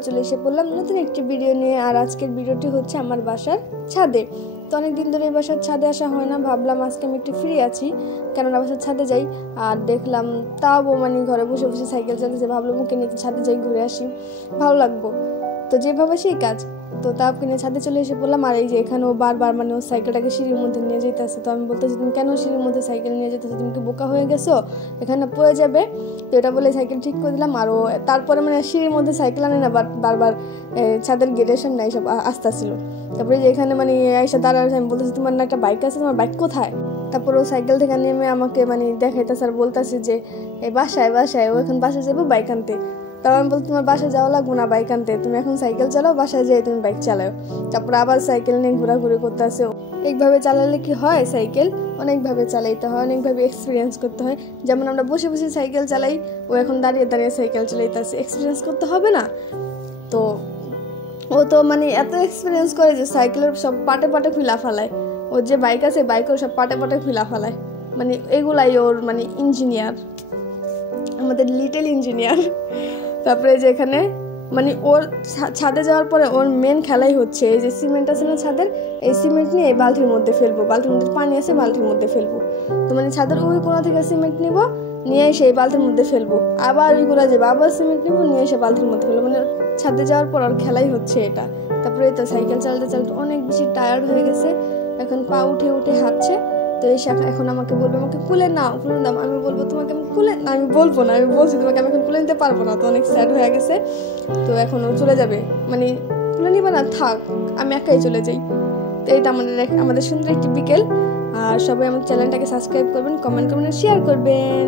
আবার চলে এসে পড়লাম নতুন একটি ভিডিও নিয়ে। আর আজকের ভিডিওটি হচ্ছে আমার বাসার ছাদে। তো অনেকদিন ধরে এই বাসার ছাদে আসা হয় না, ভাবলাম আজকে আমি একটু ফ্রি আছি, কেননা বাসার ছাদে যাই। আর দেখলাম তাও বৌমানি ঘরে বসে বসে সাইকেল চালাতেছে, ভাবলাম ওকে নিয়ে ছাদে যাই, ঘুরে আসি, ভালো লাগবো। তো যেভাবে সেই কাজ, তো তাও কিনে ছাদে চলে এসে পড়লাম। আর এই যে এখানে ও বারবার মানে ও সাইকেলটাকে সিঁড়ির মধ্যে নিয়ে যেতেছে। তো আমি বলতেছি, তুমি কেন সিঁড়ির মধ্যে সাইকেল নিয়ে যেতেছো, তুমি কি বোকা হয়ে গেছো, এখানে পড়ে যাবে। তো এটা বলে সাইকেল ঠিক করে দিলাম। আর ও তারপরে মানে সিঁড়ির মধ্যে সাইকেল আনে না, বারবার ছাদের গেটের সামনে এইসব আসতেছিল। তারপরে যে এখানে মানে এসে দাঁড়াচ্ছে, আমি বলতেছি তোমার না একটা বাইক আছে, তোমার বাইক কোথায়। তারপর ও সাইকেল থেকে নেমে আমাকে মানে দেখাইতেছে আর বলতেছে যে এই বাসায় ও এখন বাসায় যাবো বাইক আনতে। তাও আমি বলছি তোমার বাসায় যাওয়া লাগবো না বাইক আনতে, তুমি এখন সাইকেল চালাও, বাসায় যেয়ে তুমি বাইক চালাও। তারপর আবার সাইকেল নিয়ে ঘোরাঘুরি করতে আসে। এইভাবে চালালে কি হয়, সাইকেল অনেকভাবে চালাইতে হয়, অনেকভাবে এক্সপিরিয়েন্স করতে হয়। যেমন আমরা বসে বসে সাইকেল চালাই, ও এখন দাঁড়িয়ে দাঁড়িয়ে সাইকেল চালাইতেছে, এক্সপিরিয়েন্স করতে হবে না। তো ও তো মানে এত এক্সপিরিয়েন্স করে যে সাইকেলের সব পাটে পাটে ফিলা ফালায়। ওর যে বাইক আছে বাইকের সব পাটে পাটে ফিলা ফালায়, মানে এগুলাই ওর মানে ইঞ্জিনিয়ার, আমাদের লিটল ইঞ্জিনিয়ার। তারপরে যে এখানে মানে ওর ছাদে যাওয়ার পরে ওর মেন খেলাই হচ্ছে এই যে সিমেন্ট আছে না ছাদের, এই সিমেন্ট নিয়ে এই বালতির মধ্যে ফেলবো, বালতির মধ্যে পানি আছে বালতির মধ্যে ফেলবো। তো মানে ছাদের ওই কোণা থেকে সিমেন্ট নিব, নিয়ে সেই বালতির মধ্যে ফেলবো, আবার ওইগুলো যাবো, আবার সিমেন্ট নিবো, নিয়ে এসে বালতির মধ্যে ফেলবো। মানে ছাদে যাওয়ার পর ওর খেলাই হচ্ছে এটা। তারপরে তো সাইকেল চালাতে চালাতে অনেক বেশি টায়ার্ড হয়ে গেছে, এখন পা উঠে উঠে হাঁটছে। তো এই শাখা এখন আমাকে বলবে আমাকে কুলে নাও, কুলে দাও। আমি বলবো তোমাকে আমি কুলে না, আমি বলবো না, আমি বলছি তোমাকে আমি এখন কুলে নিতে পারবো না। তো অনেক স্যাড হয়ে গেছে। তো এখন ও চলে যাবে, মানে কুলে নিবে না, থাক আমি একাই চলে যাই। তো এইটা আমাদের সুন্দর একটি বিকেল। আর সবাই আমার চ্যানেলটাকে সাবস্ক্রাইব করবেন, কমেন্ট করবেন, শেয়ার করবেন।